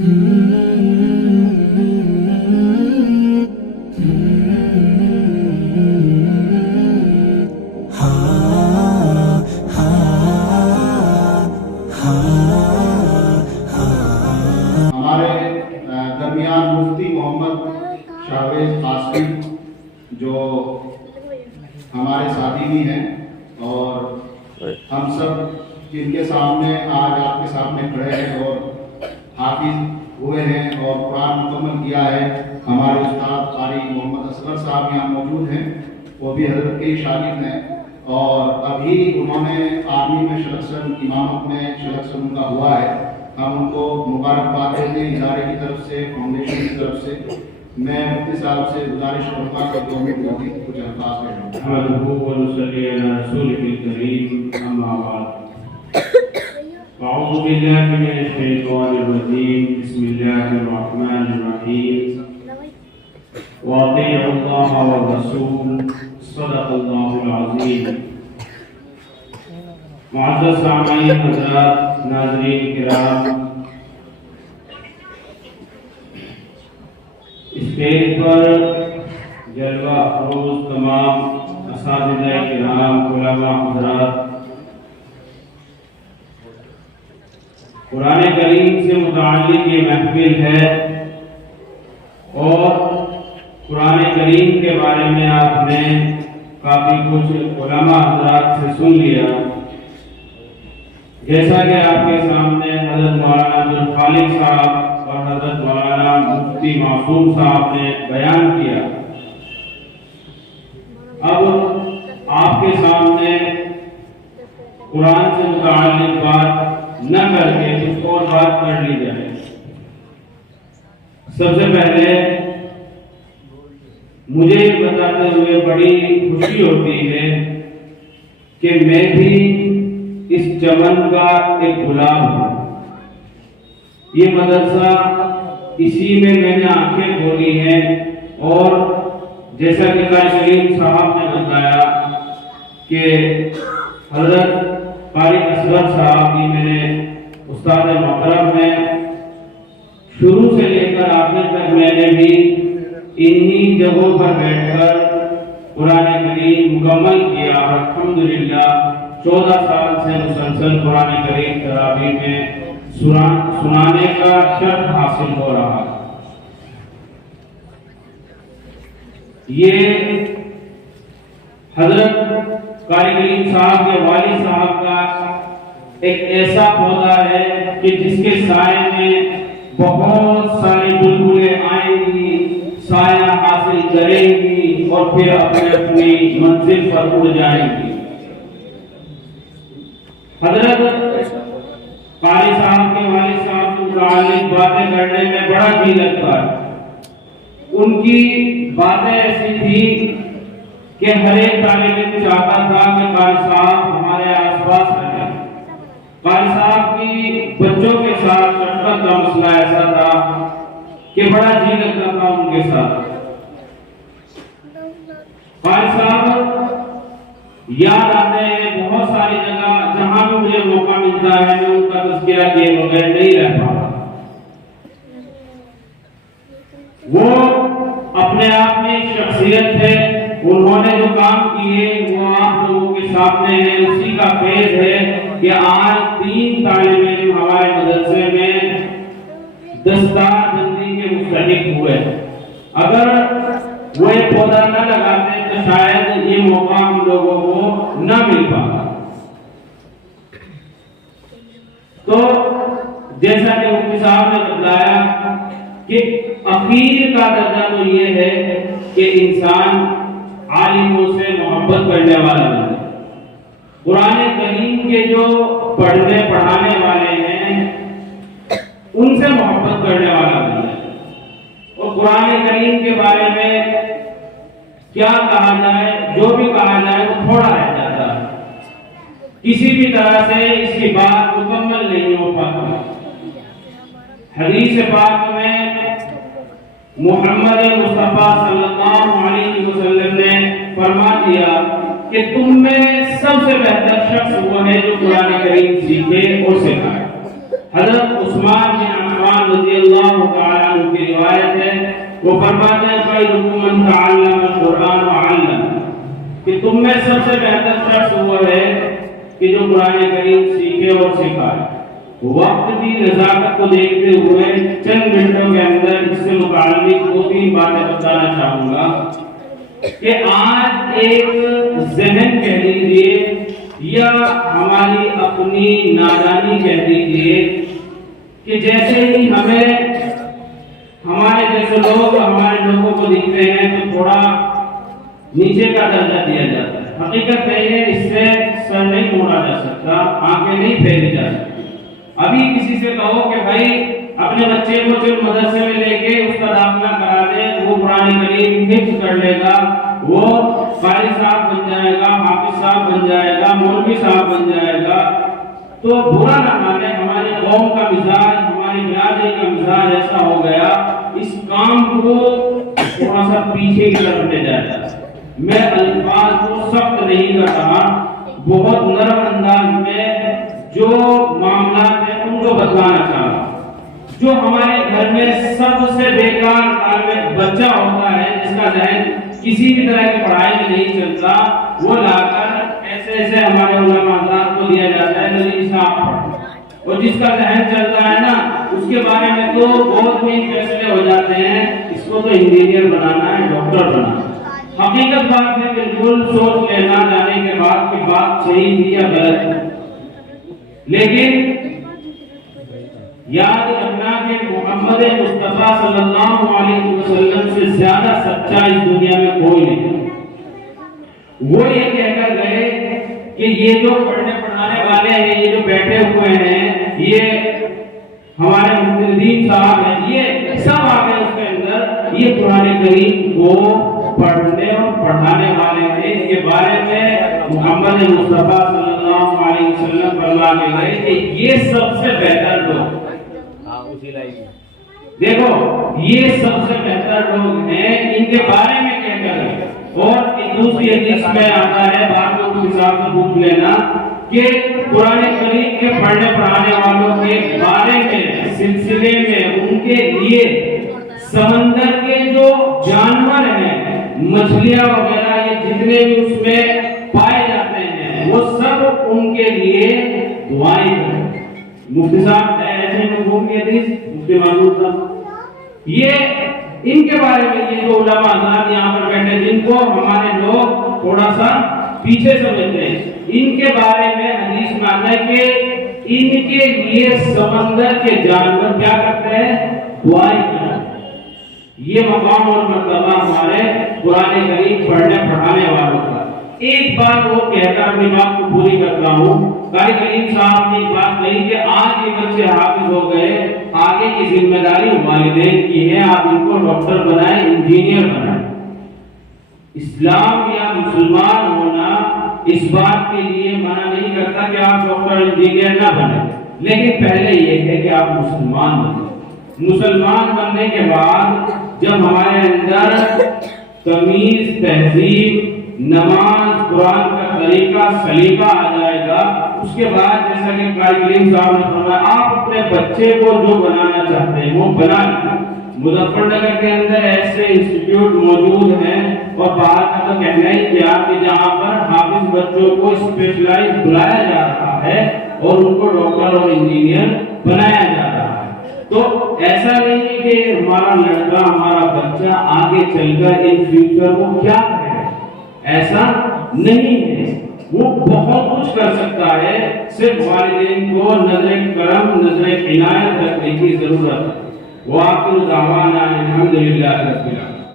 درمیان مفتی محمد شاہویز قاسمی جو ہمارے ساتھی بھی ہیں اور ہم سب جن کے سامنے آج آپ کے سامنے کھڑے ہیں اور حافظ ہوئے ہیں اور قرآن مکمل کیا ہے، ہمارے استاد قاری محمد اصغر صاحب یہاں موجود ہیں، وہ بھی حضرت کے شاگرد ہیں اور ابھی انہوں نے آرمی میں شلکسن امامت میں شلکسن ان کا ہوا ہے۔ ہم ان کو مبارکباد دیتے ہیں ادارے کی طرف سے، فاؤنڈیشن کی طرف سے۔ میں مفتی صاحب سے گزارش کروں گا کہ 2 منٹ ہوگی کچھ الفاظ میں نحمده ونصلي على رسوله الكريم اما بعد اعوذ بالله من الشيطان الرجيم بسم الله الرحمن الرحيم واطيعوا الله والرسول صدق الله العظيم۔ معزز سامعین حضرات، ناظرین کرام، اسٹیج پر جلوہ افروز تمام اساتذہ کرام، علماء حضرات، قرآن کریم سے متعلق یہ محفل ہے اور قرآن کریم کے بارے میں آپ نے کافی کچھ علماء حضرات سے سن لیا۔ جیسا کہ آپ کے سامنے حضرت مولانا عبدالخالق صاحب اور حضرت مولانا مفتی معصوم صاحب نے بیان کیا، اب آپ کے سامنے قرآن سے متعلق بات نہ کر کے کچھ اور بات کر لی جائے۔ سب سے پہلے مجھے یہ بتاتے ہوئے بڑی خوشی ہوتی ہے کہ میں بھی اس چمن کا ایک گلاب ہوں۔ یہ مدرسہ اسی میں نے آنکھیں کھولی ہیں اور جیسا کہ قاری کریم صاحب نے بتایا کہ حضرت قاری اصغر صاحب بھی میرے استاد محترم ہیں، شروع سے لے کر آخر تک میں نے بھی انہی جگہوں پر بیٹھ کر قرآن کریم مکمل کیا۔ الحمدللہ 14 سال سے مسلسل قرآن کریم تراویح میں سنانے کا شرف حاصل ہو رہا۔ یہ حضرت قاری کریم صاحب کے والد صاحب کا ایک ایسا پودا ہے کہ جس کے سائے میں بہت ساری بلبلیں آئیں گی، سایہ حاصل کریں گی اور پھر اپنی منزل پر اڑ جائیں گی۔ حضرت قاری صاحب کے والد صاحب سے متعلق باتیں کرنے میں بڑا جی لگتا ہے۔ ان کی باتیں ایسی تھی کہ ہر ایک طالب علم چاہتا تھا کہ قاری صاحب ہمارے آس پاس رہیں۔ قاری صاحب کی بچوں کے ساتھ شفقت کا مسئلہ ایسا تھا کہ بڑا جی لگتا تھا ان کے ساتھ۔ قاری صاحب یاد آتے ہیں بہت ساری جگہ، جہاں بھی مجھے موقع ملتا ہے میں ان کا تذکرہ کیے بغیر نہیں رہ پاتا۔ وہ اپنے آپ میں ایک شخصیت ہے، انہوں نے جو کام کیے وہ آپ لوگوں کے سامنے ہے۔ اسی کا فیض ہے کہ آج 3 طالب علم ہمارے مدرسے میں دستار بندی کے مستحق ہوئے۔ اگر وہ ایک پودا نہ لگاتے تو شاید یہ موقع ہم لوگوں کو نہ مل پاتا۔ تو جیسا کہ مفتی صاحب نے بتایا کہ اخیر کا درجہ تو یہ ہے کہ انسان عالموں سے محبت کرنے والا بنے۔ قرآن کریم کے جو پڑھنے پڑھانے والے ہیں ان سے محبت کرنے والا بنے، اور قرآن کریم کے بارے میں کیا کہا جائے، جو بھی کہا جائے وہ تھوڑا رہ جاتا ہے، کسی بھی طرح سے اس کی بات مکمل نہیں ہو پاتی۔ حدیث پاک میں محمد مصطفیٰ صلی اللہ علیہ وسلم نے فرما دیا کہ تم میں سب سے بہتر شخص وہ ہے جو قرآن کریم سیکھے اور سکھائے۔ حضرت عثمان بن عفان رضی اللہ وہ فرماتے ہیں خیرکم من تعلم القرآن وعلم، کہ تم میں سب سے بہتر شخص وہ ہے کہ جو قرآن کریم سیکھے اور سکھائے۔ وقت کی نزاکت کو دیکھتے ہوئے چند منٹوں کے اندر اس سے متعلق 2-3 باتیں بتانا چاہوں گا کہ آج ایک ذہن کہہ لیجیے یا ہماری اپنی نادانی کہہ لیجیے کہ جیسے ہی ہمیں ہمارے جیسے لوگ ہمارے لوگوں کو دکھتے ہیں تو تھوڑا نیچے کا درجہ دیا جاتا ہے۔ حقیقت ہے اس سے سر نہیں موڑا جا سکتا، آنکھیں نہیں پھیری جا سکتی۔ ابھی کسی سے کہو کہ بھائی اپنے بچے کو صرف مدرسے میں لے کے اس کا داخلہ کرا دے، وہ قرآن کریم حفظ کر لے گا، وہ قاری صاحب بن جائے گا، حافظ صاحب بن جائے گا، مولوی صاحب بن جائے گا، تو برا نہ مانے، ہماری قوم کا مزاج، ہماری برادری کا مزاج ایسا ہو گیا، اس کام کو تھوڑا سا پیچھے کی طرف لے جاتا ہے۔ میں الفاظ کو سخت نہیں کر رہا، بہت نرم انداز میں جو معاملات ہیں ان کو بتانا چاہ رہا ہوں۔ جو ہمارے گھر میں سب سے بیکار طالب بچہ ہوتا ہے جس کا ذہن کسی بھی طرح کی پڑھائی میں نہیں چلتا، وہ لا کر ایسے ہمارے علماء حضرات کو دیا جاتا ہے نبی صاحب پڑھ، اور جس کا ذہن چلتا ہے نا اس کے بارے میں تو بہت ہی فیصلے ہو جاتے ہیں، اس کو تو انجینئر بنانا ہے، ڈاکٹر بنانا ہے۔ حقیقت بات ہے بالکل سوچ لینا جانے کے بعد کہ بات صحیح تھی یا غلط ہے، لیکن یاد رکھنا کہ محمد مصطفیٰ صلی اللہ علیہ وسلم سے زیادہ سچا اس دنیا میں کوئی نہیں۔ وہ یہ کہہ کر گئے کہ یہ جو پڑھنے پڑھانے والے ہیں، یہ جو بیٹھے ہوئے ہیں، یہ ہمارے مفتی صاحب ہیں، یہ سب آ گئے اس کے اندر، یہ قرآن کریم کو پڑھنے اور پڑھانے والے ہیں۔ ان کے بارے میں محمد مصطفیٰ صلی اللہ علیہ وسلم فرمانے گئے کہ یہ سب سے بہتر لوگ، دیکھو یہ سب سے بہتر لوگ ہیں، ان کے بارے میں کہہ کر، اور ایک دوسری حدیث میں آتا ہے، بعد میں اس حساب سے پوچھ لینا کہ قرآن کریم کے پڑھنے پڑھانے والوں کے بارے میں سلسلے میں ان کے لیے سمندر کے جو جانور ہیں، مچھلیاں وغیرہ، یہ جتنے بھی اس میں پائے جاتے ہیں، وہ سب ان کے لیے دعائیں کریں۔ مفتی صاحب ایسے مفہوم کی حدیث مفتی معلوم تھا، یہ ان کے بارے میں یہ جو علماء حضرات یہاں پر بیٹھے جن کو ہمارے لوگ تھوڑا سا پیچھے سمجھتے ہیں، ان کے بارے میں حدیث میں آتا ہے کہ ان کے لیے سمندر کے جانور کیا کرتے ہیں؟ دعائیں کرتے ہیں۔ یہ مقام اور مرتبہ ہمارے قرآن کریم پڑھنے پڑھانے والوں کا۔ ایک بات وہ کہتا اپنی بات کو پوری کرتا ہوں، قاری کریم صاحب نے ایک بات کہی کہ آج یہ بچے حافظ ہو گئے، آگے کی ذمہ داری والدین کی ہے، آپ ان کو ڈاکٹر بنائیں، انجینئر بنائیں۔ اسلام یا مسلمان ہونا اس بات کے لیے منع نہیں کرتا کہ آپ ڈاکٹر انجینئر نہ بنیں، لیکن پہلے یہ ہے کہ آپ مسلمان بنیں۔ مسلمان بننے کے بعد جب ہمارے اندر تمیز، تہذیب، نماز، قرآن کا طریقہ، سلیقہ آ جائے گا، اس کے بعد جیسا کہ قاری کریم صاحب نے فرمایا آپ اپنے بچے کو جو بنانا چاہتے ہیں وہ بنا لیں۔ مظفر نگر کے اندر ایسے انسٹیٹیوٹ موجود ہیں، اور باہر کا تو کہنا ہی کیا کہ جہاں پر حافظ بچوں کو اسپیشلائز بلایا جا رہا ہے اور ان کو ڈاکٹر اور انجینئر بنایا جا رہا ہے۔ تو ایسا نہیں ہے کہ ہمارا لڑکا، ہمارا بچہ آگے چل کر ان فیوچر وہ کیا کرے، ایسا نہیں ہے، وہ بہت کچھ کر سکتا ہے، صرف والدین کو نظر کرم، نظر عنایت رکھنے کی ضرورت ہے۔ وآخر دعوانا الحمدللہ رب العالمین۔